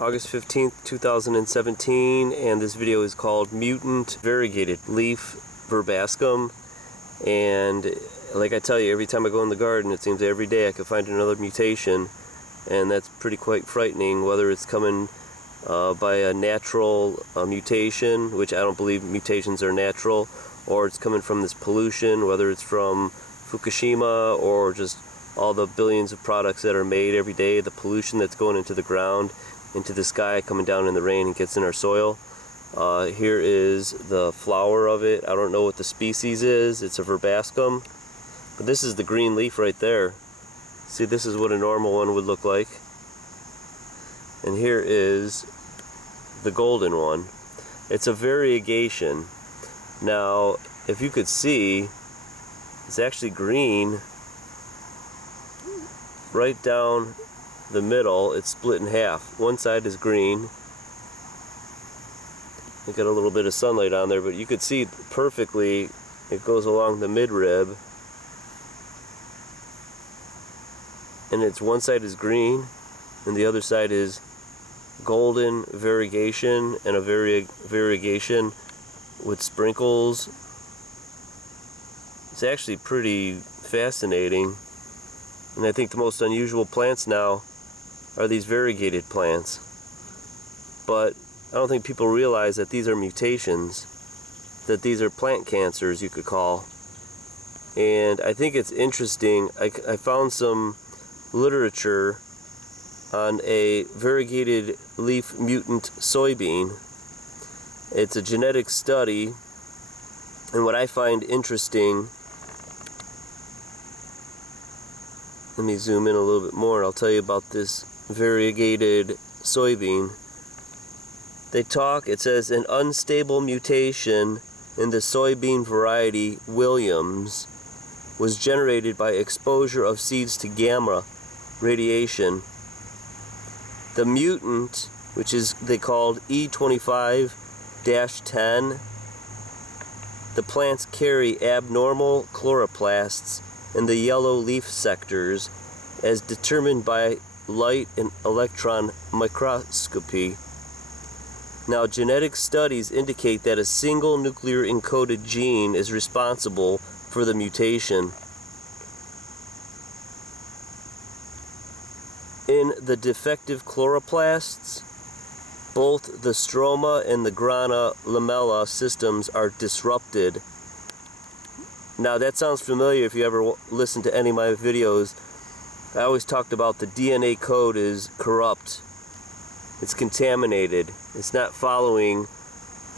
August 15th, 2017, and this video is called Mutant Variegated Leaf Verbascum. And like I tell you, every time I go in the garden, it seems every day I can find another mutation, and that's pretty quite frightening, whether it's coming by a natural mutation, which I don't believe mutations are natural, or it's coming from this pollution, whether it's from Fukushima or just all the billions of products that are made every day, the pollution that's going into the ground, into the sky, coming down in the rain and gets in our soil. Here is the flower of it. I don't know what the species is. It's a Verbascum. But this is the green leaf right there. See, this is what a normal one would look like. And here is the golden one. It's a variegation. Now, if you could see, it's actually green right down the middle. It's split in half. One side is green. I got a little bit of sunlight on there, but you could see perfectly it goes along the midrib. And it's one side is green and the other side is golden variegation, and a variegation with sprinkles. It's actually pretty fascinating. And I think the most unusual plants now are these variegated plants. But I don't think people realize that these are mutations, that these are plant cancers, you could call. And I think it's interesting. I found some literature on a variegated leaf mutant soybean. It's a genetic study, and what I find interesting, let me zoom in a little bit more and I'll tell you about this variegated soybean. It says an unstable mutation in the soybean variety Williams was generated by exposure of seeds to gamma radiation. The mutant, which is they called E25-10, the plants carry abnormal chloroplasts in the yellow leaf sectors as determined by light and electron microscopy. Now, genetic studies indicate that a single nuclear encoded gene is responsible for the mutation. In the defective chloroplasts, both the stroma and the grana lamella systems are disrupted. Now, that sounds familiar if you ever listen to any of my videos. I always talked about the DNA code is corrupt. It's contaminated. It's not following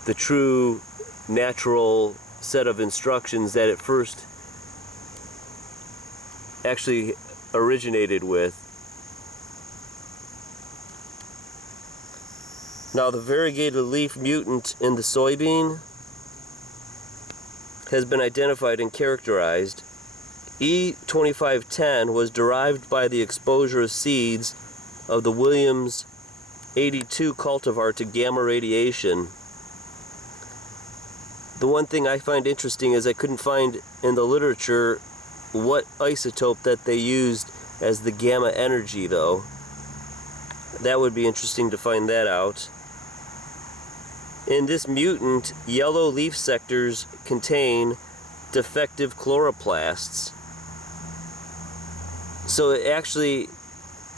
the true natural set of instructions that it first actually originated with. Now, the variegated leaf mutant in the soybean has been identified and characterized. E25-10 was derived by the exposure of seeds of the Williams 82 cultivar to gamma radiation. The one thing I find interesting is I couldn't find in the literature what isotope that they used as the gamma energy, though. That would be interesting to find that out. In this mutant, yellow leaf sectors contain defective chloroplasts. So actually,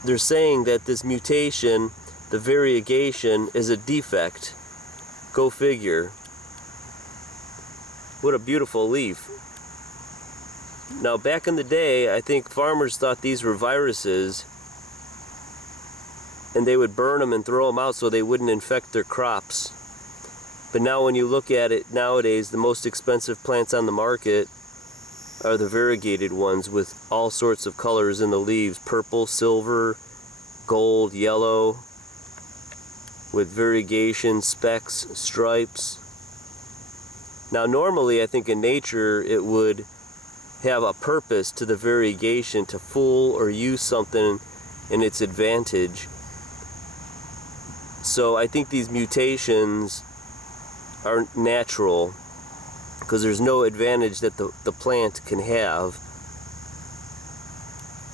they're saying that this mutation, the variegation, is a defect. Go figure. What a beautiful leaf. Now, back in the day, I think farmers thought these were viruses, and they would burn them and throw them out so they wouldn't infect their crops. But now when you look at it nowadays, the most expensive plants on the market are the variegated ones with all sorts of colors in the leaves. Purple, silver, gold, yellow, with variegation, specks, stripes. Now normally I think in nature it would have a purpose to the variegation to fool or use something in its advantage. So I think these mutations are natural because there's no advantage that the plant can have.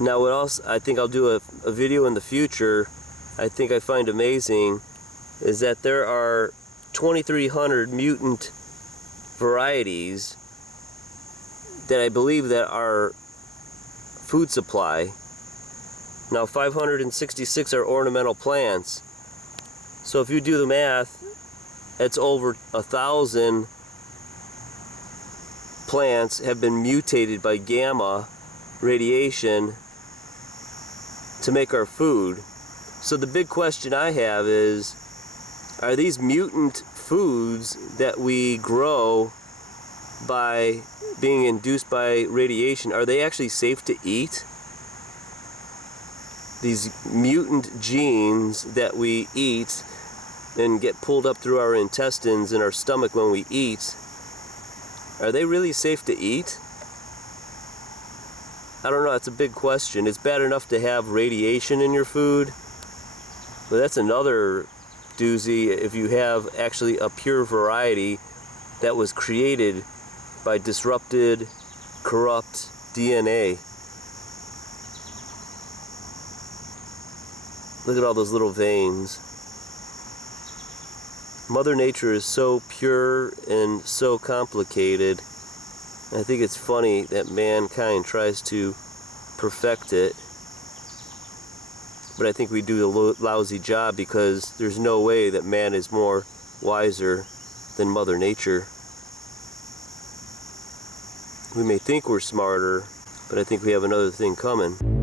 Now what else, I think I'll do a video in the future I think I find amazing is that there are 2,300 mutant varieties that I believe that are food supply. Now 566 are ornamental plants. So if you do the math, it's over 1,000 plants have been mutated by gamma radiation to make our food. So the big question I have is, are these mutant foods that we grow by being induced by radiation, are they actually safe to eat? These mutant genes that we eat and get pulled up through our intestines and our stomach when we eat, are they really safe to eat? I don't know, that's a big question. It's bad enough to have radiation in your food, but that's another doozy if you have actually a pure variety that was created by disrupted, corrupt DNA. Look at all those little veins. Mother Nature is so pure and so complicated. I think it's funny that mankind tries to perfect it. But I think we do a lousy job because there's no way that man is more wiser than Mother Nature. We may think we're smarter, but I think we have another thing coming.